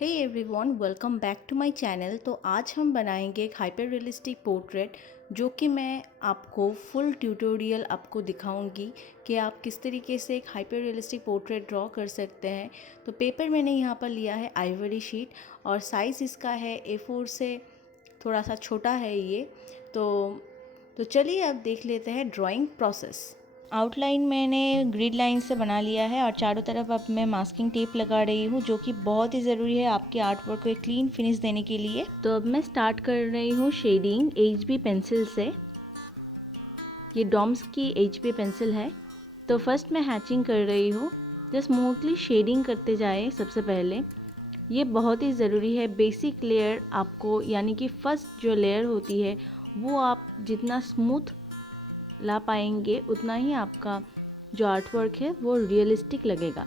Hey everyone, welcome back to my channel. तो आज हम बनाएंगे एक हाइपर रियलिस्टिक पोर्ट्रेट, जो कि मैं आपको फुल ट्यूटोरियल आपको दिखाऊंगी कि आप किस तरीके से एक हाइपर रियलिस्टिक पोर्ट्रेट ड्रॉ कर सकते हैं। तो पेपर मैंने यहाँ पर लिया है आइवरी शीट और साइज़ इसका है A4 से थोड़ा सा छोटा है ये। तो चलिए अब देख लेते हैं ड्राइंग प्रोसेस। आउटलाइन मैंने ग्रिड लाइन से बना लिया है और चारों तरफ अब मैं मास्किंग टेप लगा रही हूँ, जो कि बहुत ही ज़रूरी है आपके आर्ट वर्क को एक क्लीन फिनिश देने के लिए। तो अब मैं स्टार्ट कर रही हूँ शेडिंग HB पेंसिल से। ये डॉम्स की HB पेंसिल है। तो फर्स्ट मैं हैचिंग कर रही हूँ, जो स्मूथली शेडिंग करते जाए। सबसे पहले ये बहुत ही ज़रूरी है, बेसिक लेयर आपको, यानी कि फर्स्ट जो लेयर होती है वो आप जितना स्मूथ ला पाएंगे उतना ही आपका जो आर्ट वर्क है वो रियलिस्टिक लगेगा।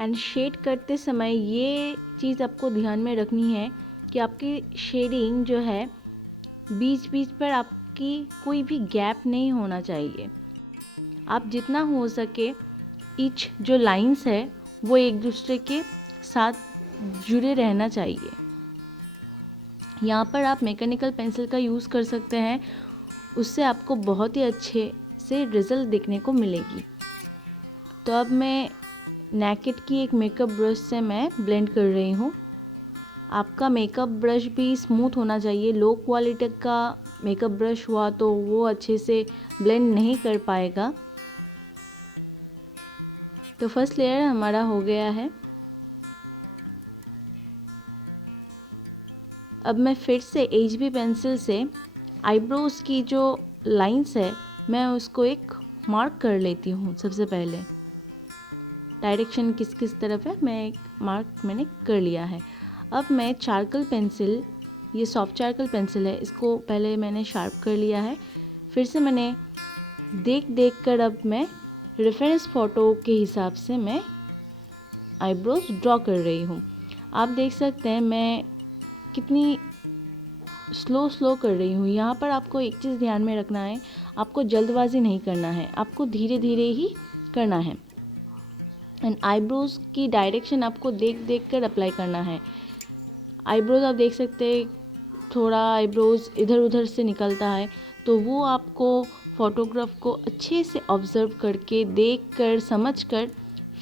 एंड शेड करते समय ये चीज़ आपको ध्यान में रखनी है कि आपकी शेडिंग जो है बीच बीच पर आपकी कोई भी गैप नहीं होना चाहिए। आप जितना हो सके ईच जो लाइंस है वो एक दूसरे के साथ जुड़े रहना चाहिए। यहाँ पर आप मैकेनिकल पेंसिल का यूज़ कर सकते हैं, उससे आपको बहुत ही अच्छे से रिजल्ट देखने को मिलेगी। तो अब मैं नेकेड की एक मेकअप ब्रश से मैं ब्लेंड कर रही हूँ। आपका मेकअप ब्रश भी स्मूथ होना चाहिए। लो क्वालिटी का मेकअप ब्रश हुआ तो वो अच्छे से ब्लेंड नहीं कर पाएगा। तो फर्स्ट लेयर हमारा हो गया है। अब मैं फिर से HB पेंसिल से आईब्रोज की जो लाइंस है मैं उसको एक मार्क कर लेती हूँ। सबसे पहले डायरेक्शन किस किस तरफ है मैं एक मार्क मैंने कर लिया है। अब मैं चारकोल पेंसिल, ये सॉफ्ट चारकोल पेंसिल है, इसको पहले मैंने शार्प कर लिया है। फिर से मैंने देख कर अब मैं रेफरेंस फ़ोटो के हिसाब से मैं आईब्रोज ड्रॉ कर रही हूँ। आप देख सकते हैं मैं कितनी स्लो कर रही हूँ। यहाँ पर आपको एक चीज़ ध्यान में रखना है, आपको जल्दबाजी नहीं करना है, आपको धीरे धीरे ही करना है। एंड आईब्रोज की डायरेक्शन आपको देख कर अप्लाई करना है। आईब्रोज आप देख सकते हैं थोड़ा आईब्रोज इधर उधर से निकलता है, तो वो आपको फोटोग्राफ को अच्छे से ऑब्जर्व करके देख कर समझ कर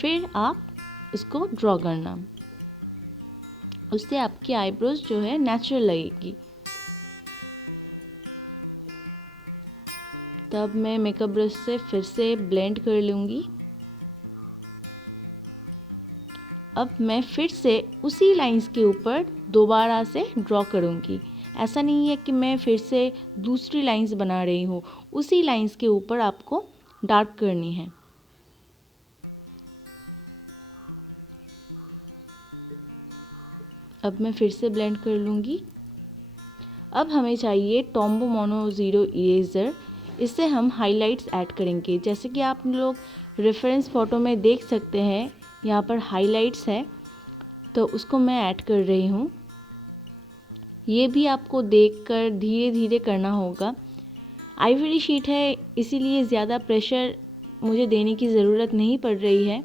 फिर आप इसको ड्रॉ करना, उससे आपकी आईब्रोज जो है नेचुरल लगेगी। तब मैं मेकअप ब्रश से फिर से ब्लेंड कर लूँगी। अब मैं फिर से उसी लाइंस के ऊपर दोबारा से ड्रॉ करूँगी। ऐसा नहीं है कि मैं फिर से दूसरी लाइंस बना रही हूँ, उसी लाइंस के ऊपर आपको डार्क करनी है। अब मैं फिर से ब्लेंड कर लूँगी। अब हमें चाहिए टॉम्बो मोनो ज़ीरो इरेज़र, इससे हम हाइलाइट्स ऐड करेंगे। जैसे कि आप लोग रेफरेंस फ़ोटो में देख सकते हैं यहाँ पर हाइलाइट्स है, तो उसको मैं ऐड कर रही हूँ। ये भी आपको देखकर धीरे धीरे करना होगा। आइवरी शीट है इसीलिए ज़्यादा प्रेशर मुझे देने की ज़रूरत नहीं पड़ रही है,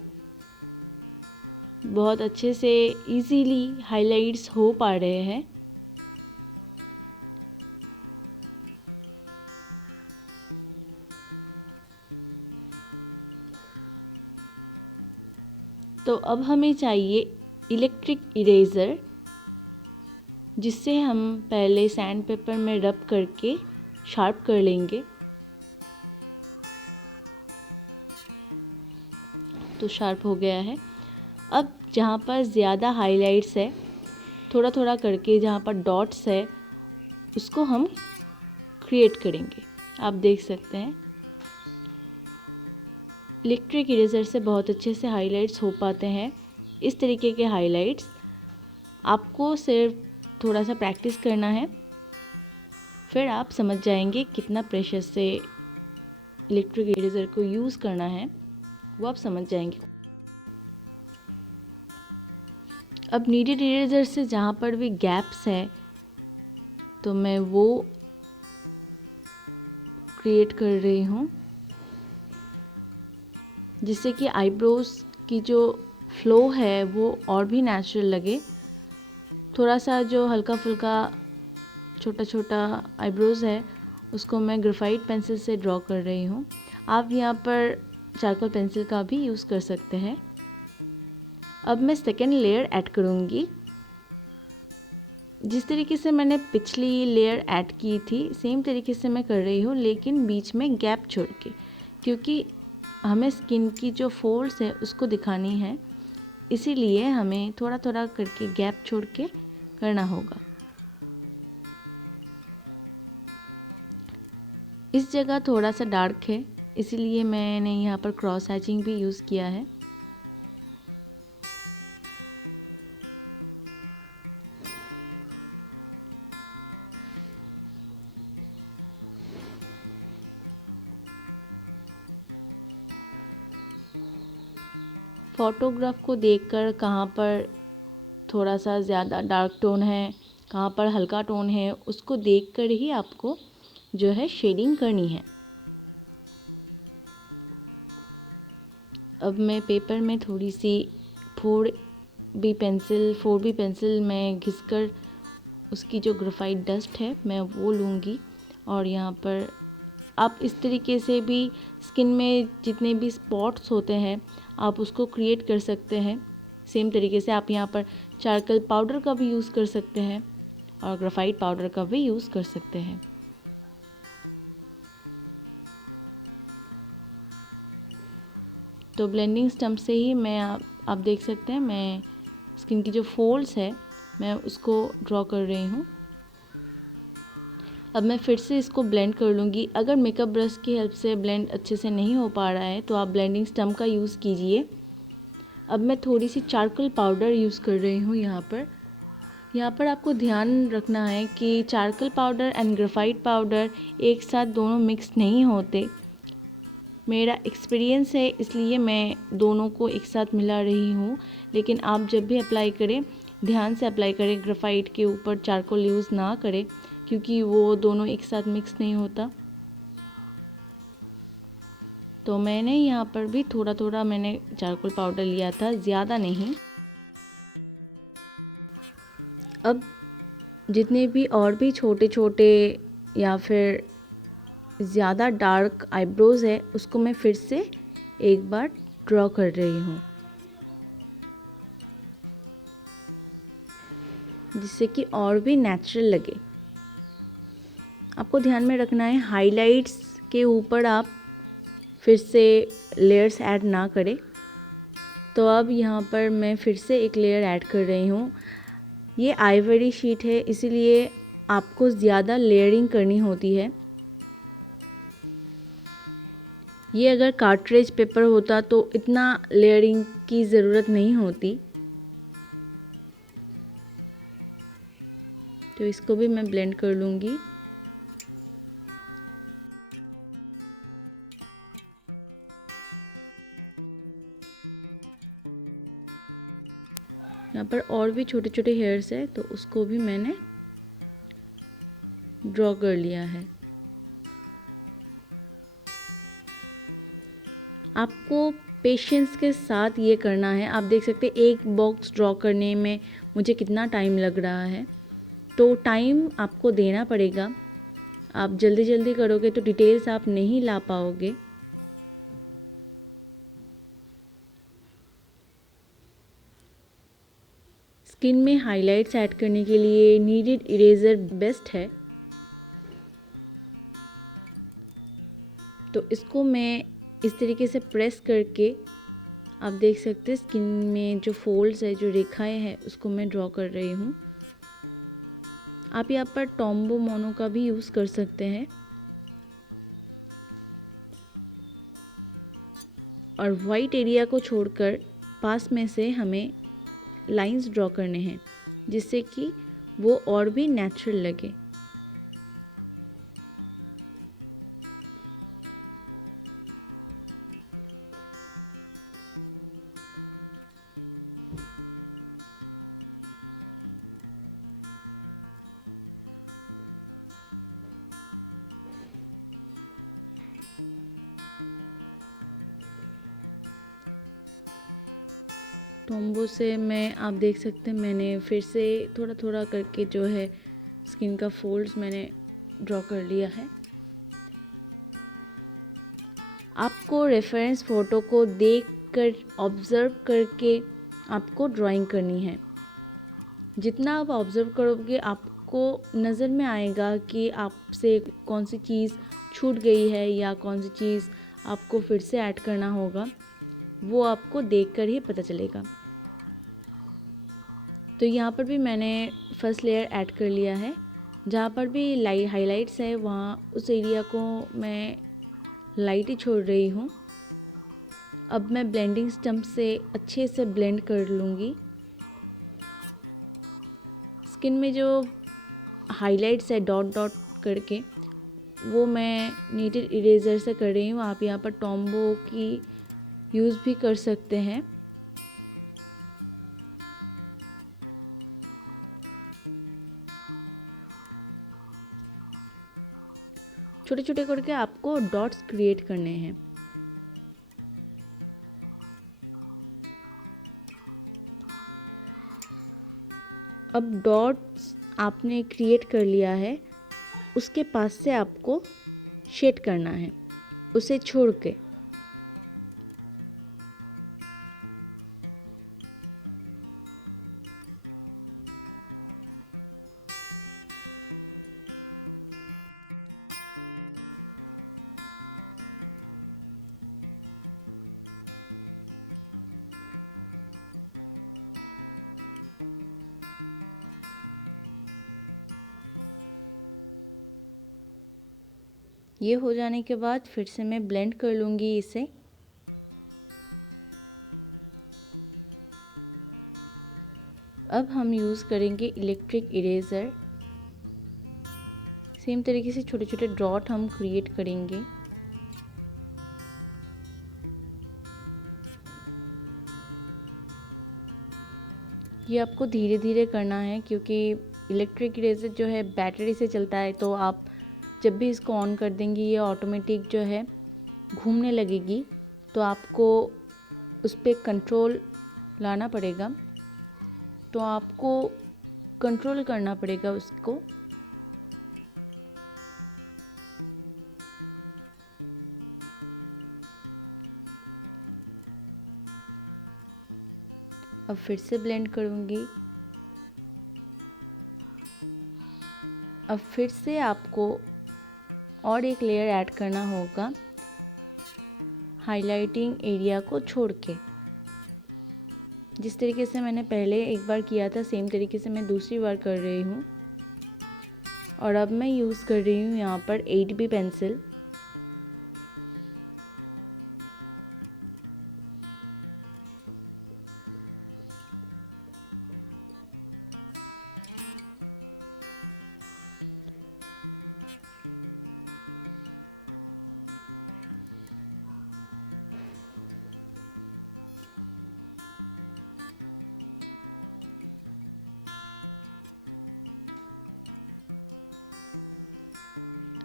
बहुत अच्छे से इजीली हाइलाइट्स हो पा रहे हैं। तो अब हमें चाहिए इलेक्ट्रिक इरेज़र, जिससे हम पहले सैंड पेपर में रब करके शार्प कर लेंगे। तो शार्प हो गया है। अब जहाँ पर ज़्यादा हाइलाइट्स है थोड़ा थोड़ा करके जहाँ पर डॉट्स है उसको हम क्रिएट करेंगे। आप देख सकते हैं इलेक्ट्रिक इरेज़र से बहुत अच्छे से हाइलाइट्स हो पाते हैं। इस तरीके के हाइलाइट्स आपको सिर्फ थोड़ा सा प्रैक्टिस करना है, फिर आप समझ जाएंगे कितना प्रेशर से इलेक्ट्रिक इरेज़र को यूज़ करना है, वो आप समझ जाएंगे। अब नीडेड इरेज़र से जहाँ पर भी गैप्स है तो मैं वो क्रिएट कर रही हूँ, जिससे कि आईब्रोज की जो फ्लो है वो और भी नेचुरल लगे। थोड़ा सा जो हल्का फुल्का छोटा छोटा आईब्रोज है उसको मैं ग्रेफाइट पेंसिल से ड्रॉ कर रही हूँ। आप यहाँ पर चारकोल पेंसिल का भी यूज़ कर सकते हैं। अब मैं सेकेंड लेयर ऐड करूँगी। जिस तरीके से मैंने पिछली लेयर ऐड की थी सेम तरीके से मैं कर रही हूँ, लेकिन बीच में गैप छोड़ के, क्योंकि हमें स्किन की जो फोल्ड्स है उसको दिखानी है, इसीलिए हमें थोड़ा थोड़ा करके गैप छोड़ के करना होगा। इस जगह थोड़ा सा डार्क है, इसीलिए मैंने यहाँ पर क्रॉस हैचिंग भी यूज़ किया है। फोटोग्राफ को देखकर कहाँ पर थोड़ा सा ज़्यादा डार्क टोन है, कहाँ पर हल्का टोन है, उसको देखकर ही आपको जो है शेडिंग करनी है। अब मैं पेपर में थोड़ी सी 4B पेंसिल में घिसकर उसकी जो ग्रेफाइट डस्ट है मैं वो लूँगी, और यहाँ पर आप इस तरीके से भी स्किन में जितने भी स्पॉट्स होते हैं आप उसको क्रिएट कर सकते हैं। सेम तरीके से आप यहाँ पर चारकोल पाउडर का भी यूज़ कर सकते हैं और ग्रेफाइट पाउडर का भी यूज़ कर सकते हैं। तो ब्लेंडिंग स्टम्प से ही मैं आप देख सकते हैं मैं स्किन की जो फोल्ड्स है मैं उसको ड्रॉ कर रही हूँ। अब मैं फिर से इसको ब्लेंड कर लूँगी। अगर मेकअप ब्रश की हेल्प से ब्लेंड अच्छे से नहीं हो पा रहा है तो आप ब्लेंडिंग स्टम्प का यूज़ कीजिए। अब मैं थोड़ी सी चारकोल पाउडर यूज़ कर रही हूँ यहाँ पर आपको ध्यान रखना है कि charcoal powder and graphite powder एक साथ दोनों मिक्स नहीं होते। मेरा एक्सपीरियंस है इसलिए मैं दोनों को एक साथ मिला रही हूँ, लेकिन आप जब भी अप्लाई करें ध्यान से अप्लाई करें, ग्रेफाइट के ऊपर चारकोल यूज़ ना करें क्योंकि वो दोनों एक साथ मिक्स नहीं होता। तो मैंने यहाँ पर भी थोड़ा थोड़ा मैंने चारकोल पाउडर लिया था, ज़्यादा नहीं। अब जितने भी और भी छोटे छोटे या फिर ज़्यादा डार्क आईब्रोज है उसको मैं फिर से एक बार ड्रॉ कर रही हूँ, जिससे कि और भी नेचुरल लगे। आपको ध्यान में रखना है हाइलाइट्स के ऊपर आप फिर से लेयर्स ऐड ना करें। तो अब यहाँ पर मैं फिर से एक लेयर ऐड कर रही हूँ। ये आइवरी शीट है इसीलिए आपको ज़्यादा लेयरिंग करनी होती है। ये अगर कार्ट्रिज पेपर होता तो इतना लेयरिंग की ज़रूरत नहीं होती। तो इसको भी मैं ब्लेंड कर लूँगी। यहाँ पर और भी छोटे छोटे हेयर्स है तो उसको भी मैंने ड्रॉ कर लिया है। आपको पेशेंस के साथ ये करना है। आप देख सकते हैं एक बॉक्स ड्रॉ करने में मुझे कितना टाइम लग रहा है, तो टाइम आपको देना पड़ेगा। आप जल्दी जल्दी करोगे तो डिटेल्स आप नहीं ला पाओगे। स्किन में हाइलाइट्स ऐड करने के लिए नीडेड इरेजर बेस्ट है। तो इसको मैं इस तरीके से प्रेस करके आप देख सकते हैं स्किन में जो फोल्ड्स है, जो रेखाएं हैं, उसको मैं ड्रॉ कर रही हूँ। आप यहाँ पर टॉम्बो मोनो का भी यूज़ कर सकते हैं। और वाइट एरिया को छोड़कर पास में से हमें लाइंस ड्रॉ करने हैं जिससे कि वो और भी नेचुरल लगे। से मैं आप देख सकते हैं मैंने फिर से थोड़ा थोड़ा करके जो है स्किन का फोल्ड्स मैंने ड्रॉ कर लिया है। आपको रेफरेंस फ़ोटो को देखकर ऑब्ज़र्व करके आपको ड्राइंग करनी है। जितना आप ऑब्ज़र्व करोगे आपको नज़र में आएगा कि आपसे कौन सी चीज़ छूट गई है या कौन सी चीज़ आपको फिर से ऐड करना होगा, वो आपको देखकर ही पता चलेगा। तो यहाँ पर भी मैंने फर्स्ट लेयर ऐड कर लिया है। जहाँ पर भी हाइलाइट्स है वहाँ उस एरिया को मैं लाइट ही छोड़ रही हूँ। अब मैं ब्लेंडिंग स्टम्प से अच्छे से ब्लेंड कर लूँगी। स्किन में जो हाइलाइट्स है डॉट डॉट करके वो मैं नीडेड इरेजर से कर रही हूँ। आप यहाँ पर टॉम्बो की यूज़ भी कर सकते हैं। छोटे छोटे करके आपको डॉट्स क्रिएट करने हैं। अब डॉट्स आपने क्रिएट कर लिया है, उसके पास से आपको शेड करना है उसे छोड़ के। ये हो जाने के बाद फिर से मैं ब्लेंड कर लूँगी इसे। अब हम यूज़ करेंगे इलेक्ट्रिक इरेज़र। सेम तरीके से छोटे छोटे डॉट हम क्रिएट करेंगे। ये आपको धीरे धीरे करना है क्योंकि इलेक्ट्रिक इरेज़र जो है बैटरी से चलता है, तो आप जब भी इसको ऑन कर देंगे ये ऑटोमेटिक जो है घूमने लगेगी। तो आपको उस पर कंट्रोल लाना पड़ेगा, तो आपको कंट्रोल करना पड़ेगा उसको। अब फिर से ब्लेंड करूँगी। अब फिर से आपको और एक लेयर ऐड करना होगा हाइलाइटिंग एरिया को छोड़ के। जिस तरीके से मैंने पहले एक बार किया था सेम तरीके से मैं दूसरी बार कर रही हूँ। और अब मैं यूज़ कर रही हूँ यहाँ पर 8B पेंसिल।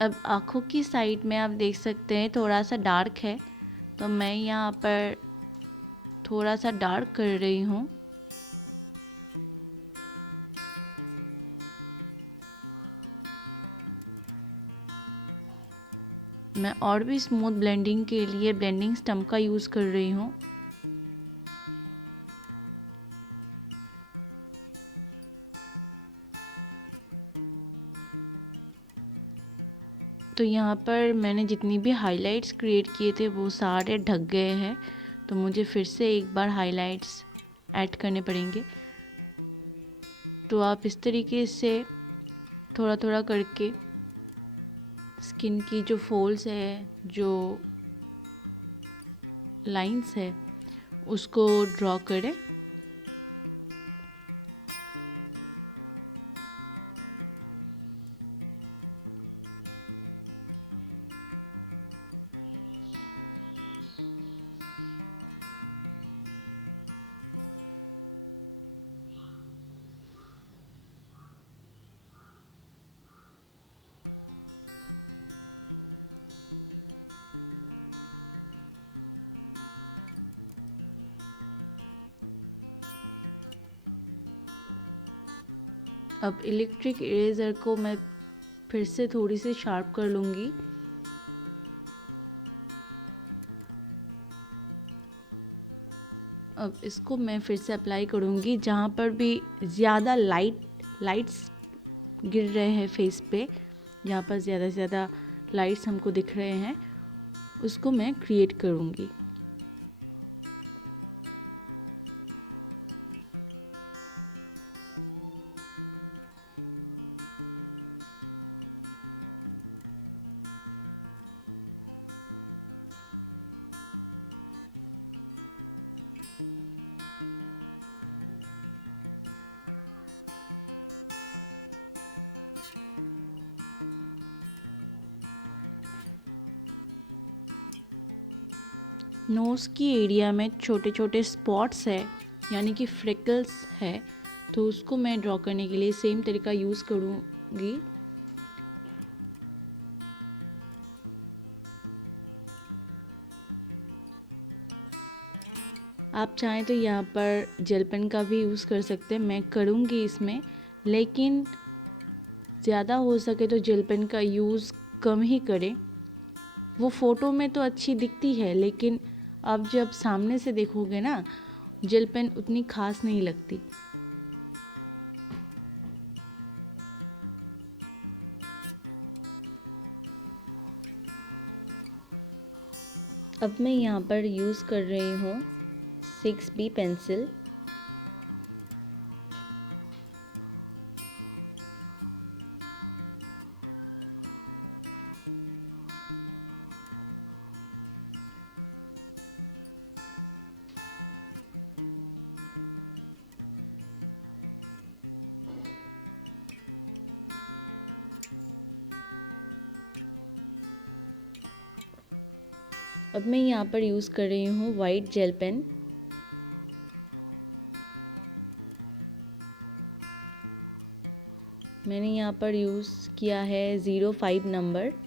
अब आँखों की साइड में आप देख सकते हैं थोड़ा सा डार्क है, तो मैं यहाँ पर थोड़ा सा डार्क कर रही हूँ। मैं और भी स्मूथ ब्लेंडिंग के लिए ब्लेंडिंग स्टम्प का यूज़ कर रही हूँ। तो यहाँ पर मैंने जितनी भी हाइलाइट्स क्रिएट किए थे वो सारे ढक गए हैं, तो मुझे फिर से एक बार हाइलाइट्स ऐड करने पड़ेंगे। तो आप इस तरीके से थोड़ा थोड़ा करके स्किन की जो फोल्ड्स है, जो लाइंस है, उसको ड्रॉ करें। अब इलेक्ट्रिक इरेज़र को मैं फिर से थोड़ी सी शार्प कर लूँगी। अब इसको मैं फिर से अप्लाई करूँगी जहाँ पर भी ज़्यादा लाइट्स गिर रहे हैं फेस पे, जहाँ पर ज़्यादा से ज़्यादा लाइट्स हमको दिख रहे हैं, उसको मैं क्रिएट करूँगी। नोज़ की एरिया में छोटे छोटे स्पॉट्स है, यानी कि फ्रिकल्स है, तो उसको मैं ड्रॉ करने के लिए सेम तरीका यूज़ करूँगी। आप चाहें तो यहाँ पर जेल पेन का भी यूज़ कर सकते हैं, मैं करूँगी इसमें, लेकिन ज़्यादा हो सके तो जेल पेन का यूज़ कम ही करें। वो फ़ोटो में तो अच्छी दिखती है, लेकिन आप जब सामने से देखोगे ना, जेल पेन उतनी खास नहीं लगती। अब मैं यहाँ पर यूज़ कर रही हूँ 6B पेंसिल। अब मैं यहाँ पर यूज़ कर रही हूँ वाइट जेल पेन। मैंने यहाँ पर यूज़ किया है 05 नंबर।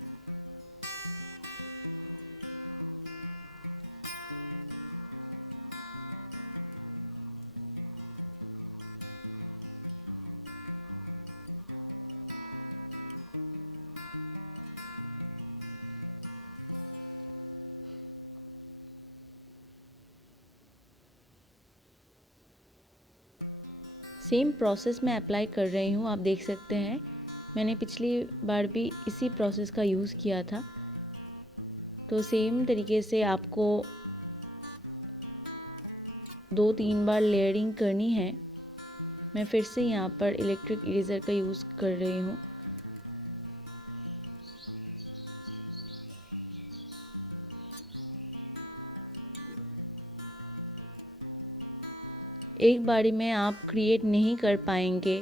सेम प्रोसेस मैं अप्लाई कर रही हूँ, आप देख सकते हैं। मैंने पिछली बार भी इसी प्रोसेस का यूज़ किया था, तो सेम तरीके से आपको 2-3 बार लेयरिंग करनी है। मैं फिर से यहाँ पर इलेक्ट्रिक इरेज़र का यूज़ कर रही हूँ। एक बारी में आप क्रिएट नहीं कर पाएंगे।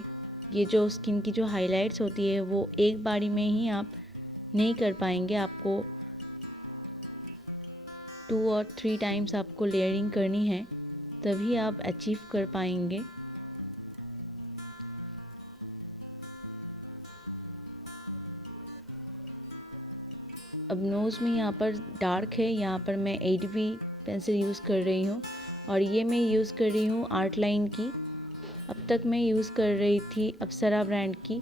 ये जो स्किन की जो हाइलाइट्स होती है वो एक बारी में ही आप नहीं कर पाएंगे। आपको 2 और 3 टाइम्स आपको लेयरिंग करनी है, तभी आप अचीव कर पाएंगे। अब नोज़ में यहाँ पर डार्क है, यहाँ पर मैं 8B पेंसिल यूज़ कर रही हूँ, और ये मैं यूज़ कर रही हूँ आर्ट लाइन की। अब तक मैं यूज़ कर रही थी अप्सरा ब्रांड की।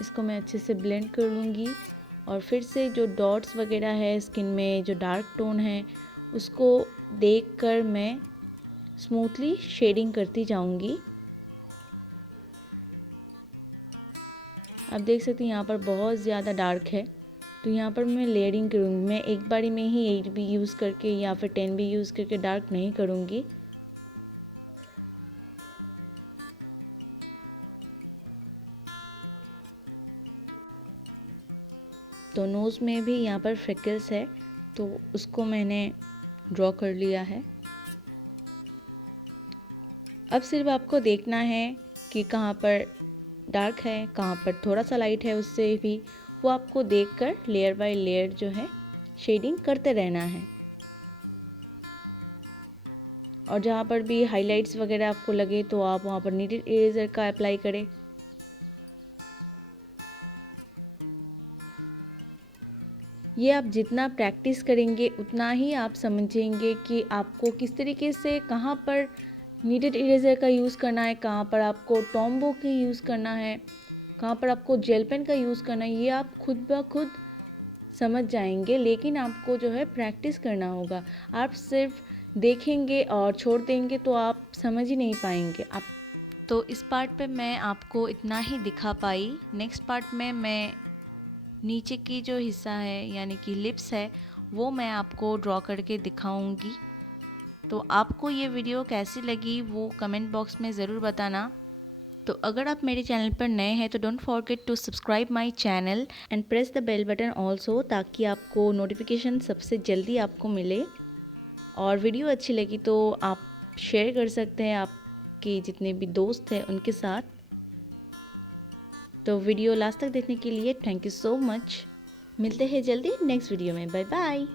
इसको मैं अच्छे से ब्लेंड कर लूँगी, और फिर से जो डॉट्स वगैरह है स्किन में, जो डार्क टोन है, उसको देखकर मैं स्मूथली शेडिंग करती जाऊँगी। आप देख सकते हैं यहाँ पर बहुत ज़्यादा डार्क है, तो यहाँ पर मैं लेयरिंग करूँगी। मैं एक बारी में ही 8B यूज़ करके या फिर 10B यूज़ करके डार्क नहीं करूँगी। तो नोज़ में भी यहाँ पर फ्रिकल्स है, तो उसको मैंने ड्रॉ कर लिया है। अब सिर्फ आपको देखना है कि कहाँ पर डार्क है, कहाँ पर थोड़ा सा लाइट है, उससे भी वो आपको देखकर लेयर बाय लेयर जो है शेडिंग करते रहना है। और जहाँ पर भी हाइलाइट्स वगैरह आपको लगे तो आप वहाँ पर नीडेड इरेजर का अप्लाई करें। ये आप जितना प्रैक्टिस करेंगे उतना ही आप समझेंगे कि आपको किस तरीके से कहाँ पर नीडेड इरेज़र का यूज़ करना है, कहाँ पर आपको टॉम्बो की यूज़ करना है, कहाँ पर आपको जेल पेन का यूज़ करना है, ये आप खुद ब खुद समझ जाएंगे, लेकिन आपको जो है प्रैक्टिस करना होगा। आप सिर्फ देखेंगे और छोड़ देंगे तो आप समझ ही नहीं पाएंगे। आप तो इस पार्ट पे मैं आपको इतना ही दिखा पाई। नेक्स्ट पार्ट में मैं नीचे की जो हिस्सा है यानी कि लिप्स है वो मैं आपको ड्रॉ करके दिखाऊंगी। तो आपको ये वीडियो कैसी लगी वो कमेंट बॉक्स में ज़रूर बताना। तो अगर आप मेरे चैनल पर नए हैं तो don't forget to subscribe my channel and press the bell button also, ताकि आपको नोटिफिकेशन सबसे जल्दी आपको मिले। और वीडियो अच्छी लगी तो आप शेयर कर सकते हैं आपके जितने भी दोस्त हैं उनके साथ। तो वीडियो लास्ट तक देखने के लिए थैंक यू सो मच। मिलते हैं जल्दी नेक्स्ट वीडियो में। Bye bye.